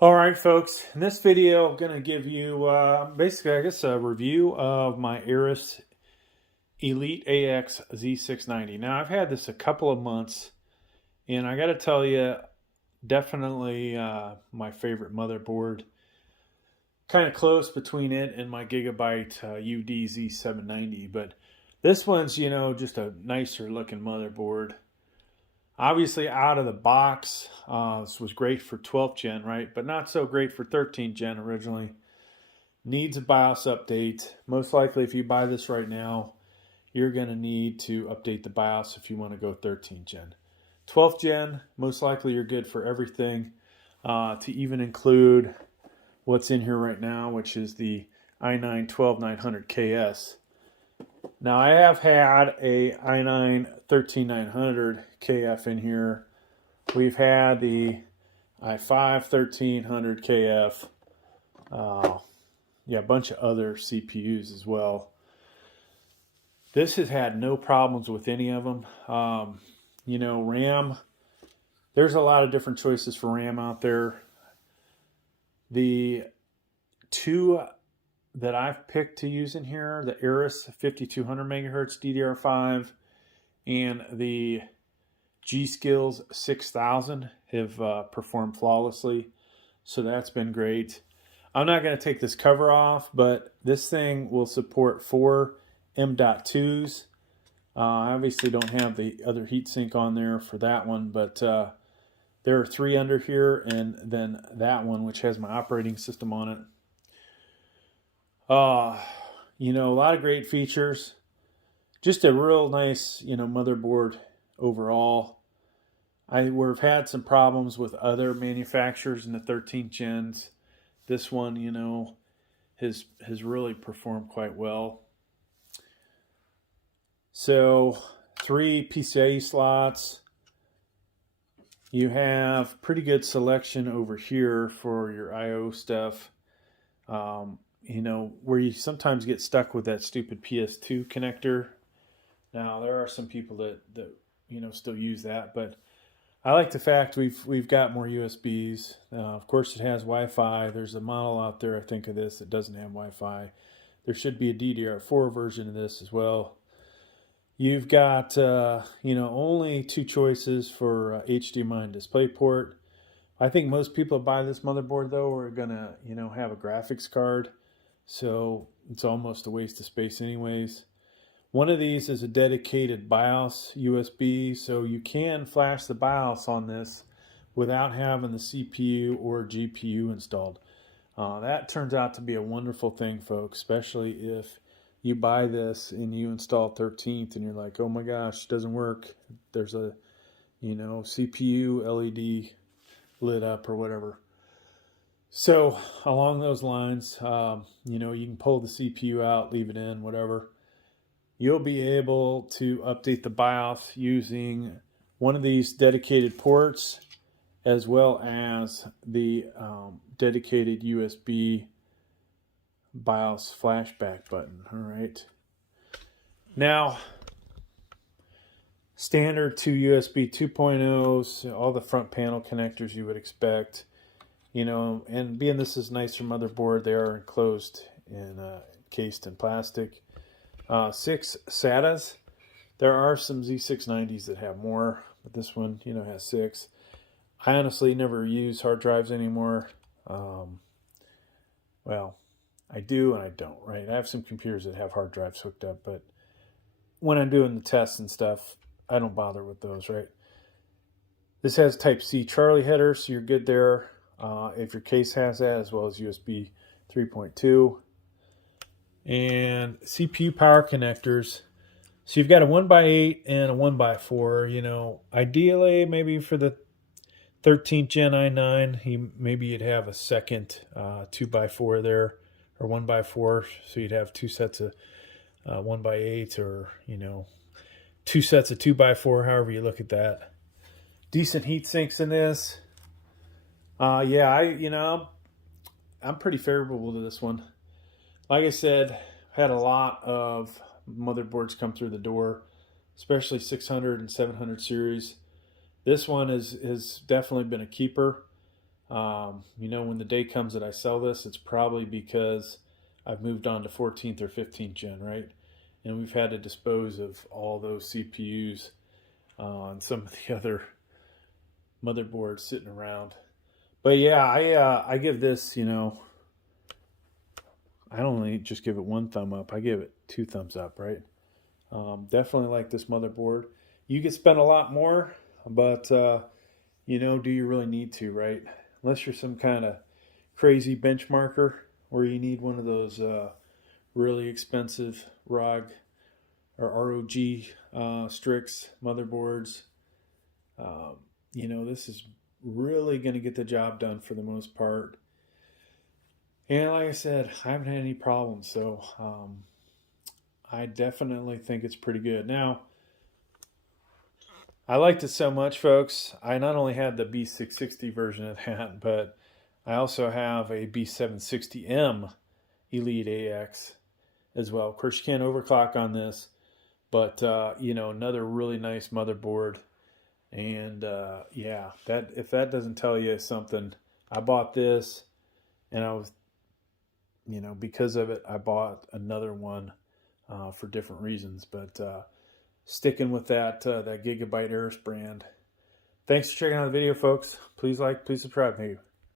All right, folks. In this video, I'm going to give you basically, I guess, a review of my Aorus Elite AX Z690. Now, I've had this a couple of months, and I got to tell you, definitely my favorite motherboard. Kind of close between it and my Gigabyte UD Z790, but this one's, just a nicer looking motherboard. Obviously, out of the box, this was great for 12th gen, right? But not so great for 13th gen originally. Needs a BIOS update. Most likely, if you buy this right now, you're going to need to update the BIOS if you want to go 13th gen. 12th gen, most likely you're good for everything, to even include what's in here right now, which is the i9-12900KS. Now, I have had a i9-13900KF in here. We've had the i5-1300KF. A bunch of other CPUs as well. This has had no problems with any of them. RAM, there's a lot of different choices for RAM out there. The two that I've picked to use in here, the Aorus 5200 megahertz DDR5 and the G-Skills 6000 have performed flawlessly, so that's been great. I'm not going to take this cover off, but this thing will support 4 M.2s. I obviously don't have the other heatsink on there for that one, but there are 3 under here, and then that one, which has my operating system on it. A lot of great features. Just a real nice, motherboard overall. We've had some problems with other manufacturers in the 13th gens. This one, has really performed quite well. So, 3 PCIe slots. You have pretty good selection over here for your I/O stuff. Where you sometimes get stuck with that stupid PS2 connector. Now, there are some people that still use that, but I like the fact we've got more USBs. Of course, it has Wi-Fi. There's a model out there, I think, of this that doesn't have Wi-Fi. There should be a DDR4 version of this as well. You've got, only 2 choices for HDMI and DisplayPort. I think most people buy this motherboard, though, are going to, have a graphics card. So it's almost a waste of space anyways. One of these is a dedicated BIOS USB, so you can flash the BIOS on this without having the CPU or GPU installed. That turns out to be a wonderful thing, folks, especially if you buy this and you install 13th and you're like, oh my gosh, it doesn't work. There's a, CPU LED lit up or whatever. So along those lines, you can pull the CPU out, leave it in, whatever. You'll be able to update the BIOS using one of these dedicated ports as well as the dedicated USB BIOS flashback button. All right. Now, standard 2 USB 2.0s, all the front panel connectors you would expect. And being this is nicer motherboard, they are enclosed and cased in plastic. 6 SATAs. There are some Z690s that have more, but this one, has 6. I honestly never use hard drives anymore. Well, I do and I don't, right? I have some computers that have hard drives hooked up, but when I'm doing the tests and stuff, I don't bother with those, right? This has Type-C Charlie header, so you're good there. If your case has that, as well as USB 3.2. And CPU power connectors. So you've got a 1x8 and a 1x4. Ideally, maybe for the 13th Gen i9, maybe you'd have a second 2x4 there, or 1x4. So you'd have 2 sets of 1x8, or 2 sets of 2x4, however you look at that. Decent heat sinks in this. I'm pretty favorable to this one. Like I said, had a lot of motherboards come through the door, especially 600 and 700 series. This one has definitely been a keeper. You know, when the day comes that I sell this, it's probably because I've moved on to 14th or 15th gen, right? And we've had to dispose of all those CPUs and some of the other motherboards sitting around. But yeah, I give this, you know, I don't only just give it one thumb up. I give it 2 thumbs up, right? Definitely like this motherboard. You could spend a lot more, but you know, do you really need to, right? Unless you're some kind of crazy benchmarker or you need one of those really expensive ROG or ROG Strix motherboards. You know, this is really going to get the job done for the most part. And like I said, I haven't had any problems, so I definitely think it's pretty good. Now, I liked it so much, folks. I not only had the B660 version of that, but I also have a B760M Elite AX as well. Of course, you can't overclock on this, but you know, another really nice motherboard. And yeah, that if that doesn't tell you something, I bought this, and I was, you know, because of it, I bought another one for different reasons, but sticking with that that Gigabyte Aorus brand. Thanks for checking out the video, folks. Please like, please subscribe. Maybe.